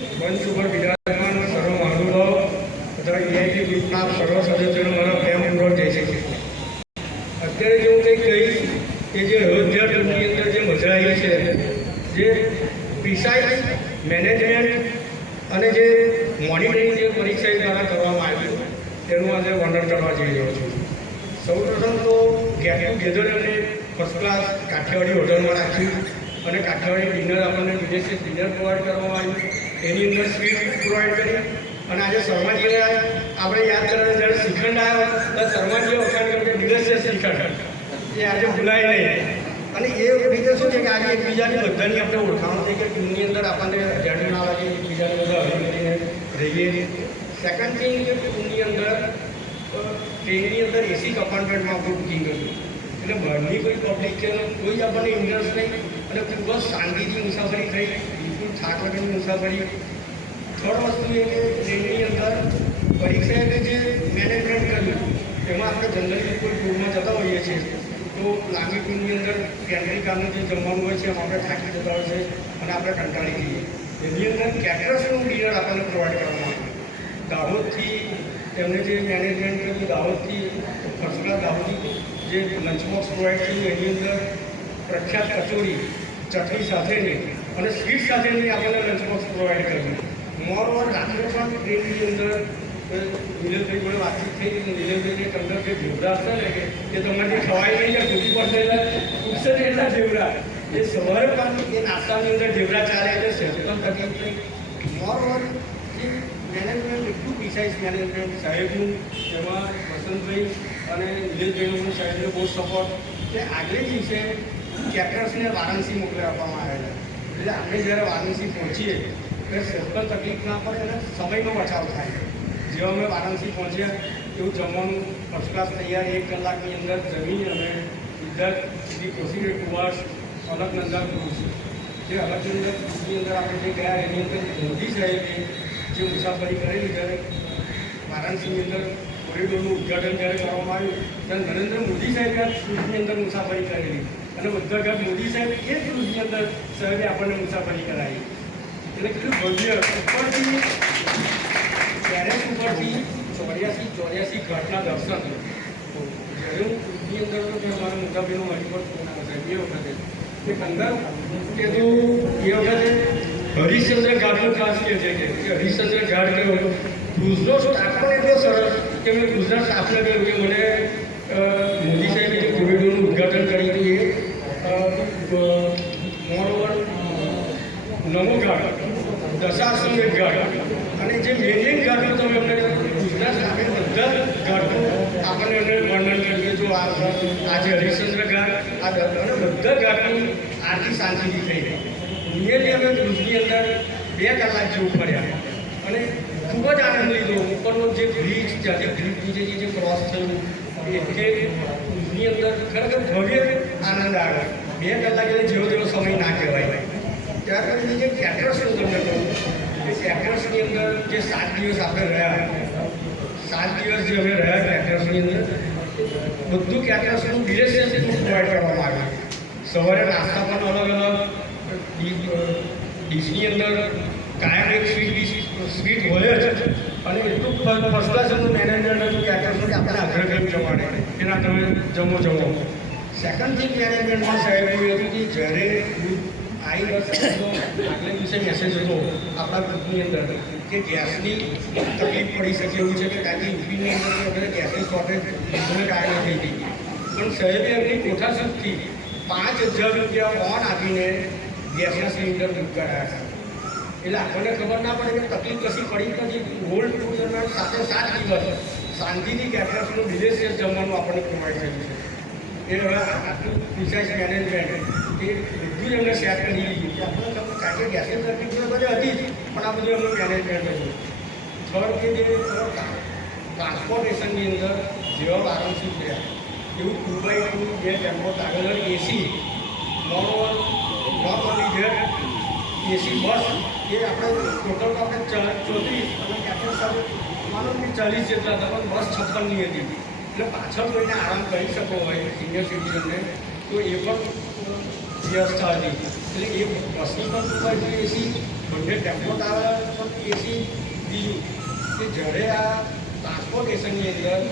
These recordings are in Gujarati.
મંચ ઉપર બિરાજમાન સર્વ મહાનુભાવ તથા EIT ગ્રુપના સર્વ સદસ્યોનો મારો પ્રેમપૂર્વક જય શ્રી કૃષ્ણ. અત્યારે જો હું કંઈક કહીશ કે જે અયોધ્યા ટૂરની અંદર જે મજા આવી છે, જે પ્રિસાઇઝ મેનેજમેન્ટ અને જે મોનિટરિંગ જે પરીક્ષા દ્વારા કરવામાં આવ્યું તેનું આજે વર્ણન કરવા જઈ રહ્યો છું. સૌપ્રથમ તો ગેટ ટુગેધર અને ફર્સ્ટ ક્લાસ કાઠિયાવાડી હોટલમાં રાખ્યું અને કાઠિયાવાડી ડિનર આપણને વિદેશી ડિનર પ્રોવાઈડ કરવામાં આવ્યું. એની અંદર સ્વીટ પ્રોવાઈડ કરી અને આજે શર્માજીને આપણે યાદ કરવા જ્યારે શ્રીખંડ આવ્યો તો શર્માજીએ વખાણ કર્યું કે ડિલિશિયસ શ્રીખંડ, એ આજે ભૂલાય નહીં. અને એ રીતે શું છે કે આજે એકબીજાની બધાની આપણે ઓળખાણ છે કે ટીમની અંદર આપણને જાણવું ના લાગે, એકબીજાની બધા હળી મળીને રહીએ. સેકન્ડ થિંગ કે ટીમની અંદર ટ્રેનની અંદર એસી કમ્પાર્ટમેન્ટમાં આપણું બુકિંગ કર્યું, એટલે બહારની કોઈ પબ્લિક કે કોઈ આપણને ઇન્ટરેસ્ટ નહીં અને ખૂબ જ શાંતિથી મુસાફરી થઈ, બિલકુલ થાક વગરની મુસાફરી. થર્ડ વસ્તુ એ કે ટ્રેનની અંદર પરીક્ષાએ જે મેનેજમેન્ટ કર્યું એમાં આપણે જનરલી કોઈ ટૂરમાં જતા હોઈએ છીએ તો લાંબી ટૂરની અંદર કેન્દ્રીય કામનું જે જમવાનું હોય છે એમાં આપણે થાકી જતા હોય છે અને આપણે કંટાળી જઈએ. એની અંદર કેટરર્સનું ડિનર આપણને પ્રોવાઈડ કરવામાં આવ્યું. દાહોદથી એમને જે મેનેજમેન્ટ કર્યું, દાહોદથી ફર્સ્ટ ક્લાસ દાહોદથી જે લંચ બોક્સ પ્રોવાઈડ થયું એની અંદર પ્રખ્યાત કચોરી ચટણી સાથેની અને સ્વીટ સાથેની આપણને લંચ બોક્સ પ્રોવાઈડ કર્યું. મોરઓવર રાત્રે પણ ટ્રેનની અંદર નીલમભાઈ જોડે વાતચીત થઈ હતી. નીલમભાઈને અંદર જે ઢેવરા હતા ને કે તમારે ખવાય નહીં ને ખોટી પડશે એટલે ઉગશે ને એટલા ઢેવરા એ સવારે પણ એ નાસ્તાની અંદર ઢેવરા ચાલે એટલે સહેજ તકલીફ નહીં. મોરઓવર જે મેનેજમેન્ટ એટલું પ્રિસાઇઝ મેનેજમેન્ટ સાહેબનું, એમાં વસંતભાઈ અને નીલેશભાઈનો પણ સાહેબને બહુ સપોર્ટ કે આગલે દિવસે કેટરર્સને વારાણસી મોકલી આપવામાં આવેલા. એટલે આપણે જ્યારે વારાણસી પહોંચીએ એટલે સહેજ પણ તકલીફ ના પડે અને સમયનો બચાવ થાય. જેવા અમે વારાણસી પહોંચ્યા એવું જમવાનું ફર્સ્ટ ક્લાસ તૈયાર 1 કલાકની અંદર જમીને અમે સીધા સીધી પ્રોસીડર ટુવાર્ડ્સ અલકનંદા ક્રૂઝ. જે અલકનંદાની અંદર આપણે જે ગયા એની અંદર મોદી સાહેબે જે મુસાફરી કરેલી, જ્યારે વારાણસીની અંદર કોરિડોરનું ઉદ્ઘાટન જ્યારે કરવામાં આવ્યું ત્યારે નરેન્દ્ર મોદી સાહેબે આ ક્રૂઝની અંદર મુસાફરી કરેલી અને બધા ઘાટ મોદી સાહેબ એ ક્રૂઝની અંદર સાહેબે આપણને મુસાફરી કરાવી. એટલે કેટલું ભવ્ય ઉપરથી ટેરેસ ઉપરથી 84 ઘાટના દર્શન. જ્યારે હું ક્રૂઝની અંદર હતો ત્યારે મારા મોટાભાઈનો મારી પર ફોન આવ્યો સાહેબ એ વખતે કે અંદર કે તું એ વખતે હરિશ્ચંદ્ર ઘાટનું ખાસ કહે છે કે હરિશ્ચંદ્ર ઘાટ કયો ક્રૂઝનો સ્ટાફ પણ એટલો સરસ કે મેં ક્રૂઝના સ્ટાફને કહ્યું કે મને મોદી સાહેબે જે કોરિડોરનું ઉદ્ઘાટન કર્યું હતું એ મોરઓવર નમો ઘાટ, દશાશ્વમેધ ઘાટ અને જે મેન ઘાટનું તમે અમને ક્રૂઝના સ્ટાફે બધા ઘાટનું આપણને એમને વર્ણન કર્યું કે જો આજે હરિશ્ચંદ્ર ઘાટ આ અને બધા ઘાટની આરતી શાંતિથી થઈ ગઈ. નિયરલી અમે ક્રૂઝની અંદર 2 કલાક જેવું ફર્યા અને ખૂબ જ આનંદ લીધો. ઉપરનો જે બ્રિજ, ત્યાંથી બ્રિજ નીચેથી જે ક્રોસ થયું એ ક્રૂઝની અંદર ખરેખર ભવ્ય આનંદ આવ્યો. 2 કલાક એટલે જેવો તેવો સમય ના કહેવાય. ત્યાર પછી જે કેટરર્સનું તમને કહું કે કેટરર્સની અંદર જે 7 દિવસ આપણે રહ્યા, 7 દિવસ જે અમે રહ્યા કેટરર્સની અંદર બધું કેટરર્સનું ડિલિશિયસ પ્રોવાઈડ કરવામાં આવ્યું. સવારે નાસ્તા પણ અલગ અલગ ડીશની અંદર કાયમ એક સ્વીટ હોય જ અને એટલું ફર્સ્ટ ક્લાસ એનું મેનેજમેન્ટ હતું કેટરર્સનું કે આપણે આગ્રહ કર્યું જમાડે એના તમે જમો. સેકન્ડ થિંગ મેનેજમેન્ટમાં સાહેબ એવું હતું કે જ્યારે આવી આગલે દિવસે મેસેજ હતો આપણા ગ્રુપની અંદર કે ગેસની તકલીફ પડી શકે એવું છે કે કારણ કે યુપીની અંદર વગેરે ગેસની શોર્ટેજ લોકોને કારણે થઈ ગઈ. પણ સાહેબે એમની કોઠાસૂદથી 5,000 રૂપિયા ઓન આપીને ગેસના સિલિન્ડર બુક કરાયા હતા. એટલે આપણને ખબર ના પડે કે તકલીફ કશી પડી નથી. ગોલ્ડ ટૂરના સાથે 7 દિવસ શાંતિથી કેટરર્સનું ડિલિશિયસ જમવાનું આપણને પ્રોવાઈડ થયું છે. એ હવે આટલું પ્રિસાઇઝ મેનેજમેન્ટ એ બધું એમને સેટ કરી દીધું કે આપણને ખબર કારણ કે ગેસની તકલીફ બધી હતી જ પણ આ બધું એમનું મેનેજમેન્ટ હતું. થર્ડ કે જે ટ્રાન્સપોર્ટેશનની અંદર જેવા વારાણસી થયા એવું 2x2 જે ટેમ્પો આગળ એસી મોરઓવર નોટ ઓનલી જે એસી બસ એ આપણે ટોટલ આપણે 34 અને કેટરર્સ સાથે માનો કે 40 જેટલા હતા પણ બસ 56ની હતી. એટલે પાછળ કોઈને આરામ કરી શકો હોય સિનિયર સિટીઝનને તો એ પણ વ્યવસ્થા હતી. એટલે એ બસની પણ 2x2 એસી બંને ટેમ્પો આવે પછી બીજું કે જ્યારે આ ટ્રાન્સપોર્ટેશનની અંદર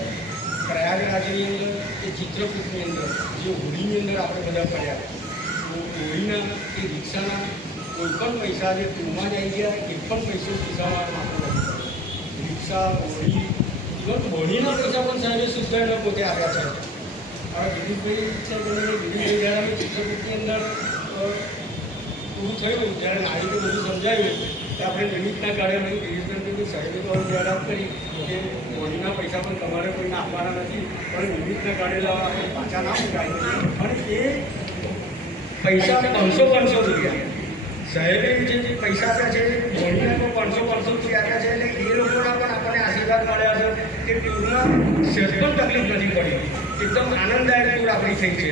પ્રયાગરાજની અંદર કે ચિત્રકૂટની અંદર જે હોળીની અંદર આપણે બધા ફર્યા તો હોળીના કે રિક્ષાના કોઈ પણ પૈસા જે ટૂરમાં આવી ગયા એ પણ પૈસો ખિસ્સામાં આપણો નથી પડ્યો. રિક્ષા હોળી ઇવન હોળીના પૈસા પણ સાહેબે સુધારીને પોતે આપ્યા છે. હવે ગિરીશભાઈ છે કે ગિરીશભાઈ જ્યારે અમે ચિત્રકૂટની અંદર પૂરું થયું જ્યારે નારીને બધું સમજાયું તો આપણે લિમિટના કારણે ગિરીશભાઈ સાહેબે તો જાહેરાત કરી કે હોળીના પૈસા પણ તમારે કોઈને આપવાના નથી પણ લિમિટના કાઢેલા આપણે પાછા ના મુકાય અને એ પૈસા 500 રૂપિયા સાહેબે જે પૈસા આપ્યા છે હોળીના તો 500 રૂપિયા આપ્યા છે એટલે એ લોકોના પણ આપણને આશીર્વાદ મળ્યા છે કે ટૂરમાં સહેજ પણ તકલીફ નથી પડી, એકદમ આનંદદાયક ટૂર આપણી થઈ છે.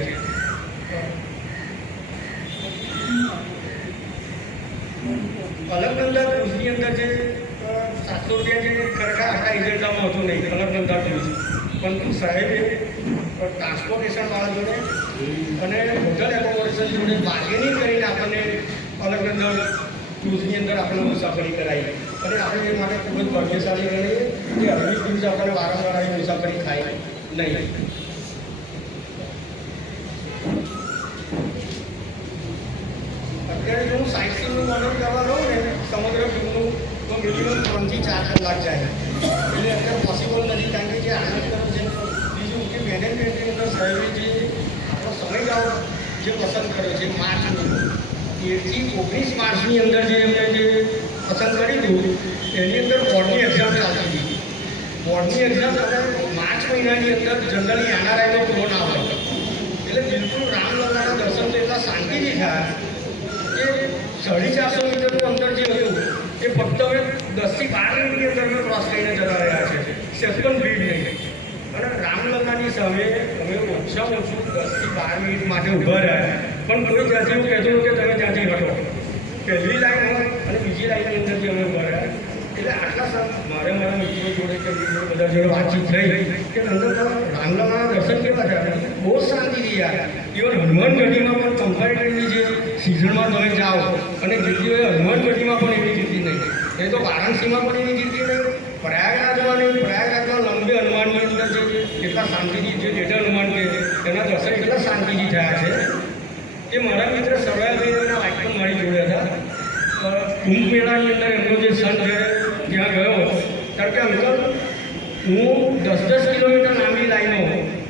અલગનંદા ક્રુઝની અંદર જે 700 રૂપિયા જે ખરેખર આખા એજન્ડામાં હતું નહીં અલગનંદા ક્રુઝ, પરંતુ સાહેબે ટ્રાન્સપોર્ટેશનવાળા જોડે અને હોટલ એકોમોડેશન જોડે બાર્ગેનિંગ કરીને આપણને અલગનંદા ક્રુઝની અંદર આપણે મુસાફરી કરાવી અને આપણે એ માટે ખૂબ જ ભાગ્યશાળી ગણીએ કે અરબી ક્રુઝ આપણને વારંવાર આવી મુસાફરી થાય નહીં. અત્યારે જો હું સાઇટસીનું ઓર્ડર કરવા લઉં ને સમગ્ર ટૂરનું તો મિનિમમ 3 થી 4 કલાક જાય એટલે અત્યારે પોસિબલ નથી કારણ કે જે આનંદ કરો છે. બીજું કે મેનેજમેન્ટની અંદર સાહેબે જે આપણો સમયગાળો જે પસંદ કર્યો છે માર્ચનો 13 થી 19 માર્ચની અંદર જે એમણે જે પસંદ કરી હતું એની અંદર બોર્ડની એક્ઝામ ચાલતી હતી. બોર્ડની એક્ઝામ માર્ચ મહિનાની અંદર જનરલી એનઆરઆઈનો ફોન આવે એટલે બિલકુલ રામલલ્લાના દર્શન તો એટલા શાંતિથી થયા કે 450 મીટરનું અંતર જે હતું એ ફક્ત હવે 10 થી 12 મિનિટની અંદર અમે ક્રોસ કરીને જતા રહ્યા છે, સહેજ પણ ભીડ નહીં. અને રામલલ્લાની સામે અમે ઓછામાં ઓછું 10 થી 12 મિનિટ માટે ઊભા રહ્યા પણ કોઈ ત્યાંથી એવું કહેતું કે તમે ત્યાંથી હટો. પહેલી લાઈન હોય અને બીજી લાઈનની અંદર જે અમે ઊભા રહ્યા એટલે આટલા મારા મિત્રો જોડે કે બધા જોડે વાતચીત થઈ કે અંદર રામલલ્લાના દર્શન કેવા થયા બહુ શાંતિથી યાર. ઇવન હનુમાનગઢીમાં પણ કમ્પેરેટિવલી જે સિઝનમાં તમે જાઓ અને ગીર્દી હોય હનુમાનગઢીમાં પણ એવી ગીર્દી નહીં, એ તો વારાણસીમાં પણ એવી ગીર્દી નહીં, પ્રયાગરાજમાં નહીં. પ્રયાગરાજમાં લંબે હનુમાનની અંદર જે એટલા શાંતિથી જે ડેટા હનુમાન કે એના દર્શન એટલા શાંતિથી થયા છે કે મારા મિત્ર સર્વાભાઈના વાઇફ પણ મારી જોડે હતા. કુંભ મેળાની અંદર એમનો જે સંત છે ત્યાં ગયો કારણ કે અંકલ હું 10 કિલોમીટર લાંબી લાઈનો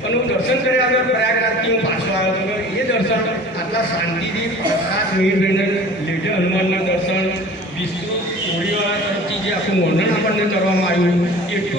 અને હું દર્શન કર્યા આગળ પ્રયાગરાજથી હું પાછો આવ્યો હતો. એ દર્શન આટલા શાંતિથી 5-7 મિનિટ રહીને લેટે હનુમાનના દર્શન વિષ્ણુ કોળીવાળા તરફથી જે આખું વર્ણન આપણને કરવામાં આવ્યું એટલું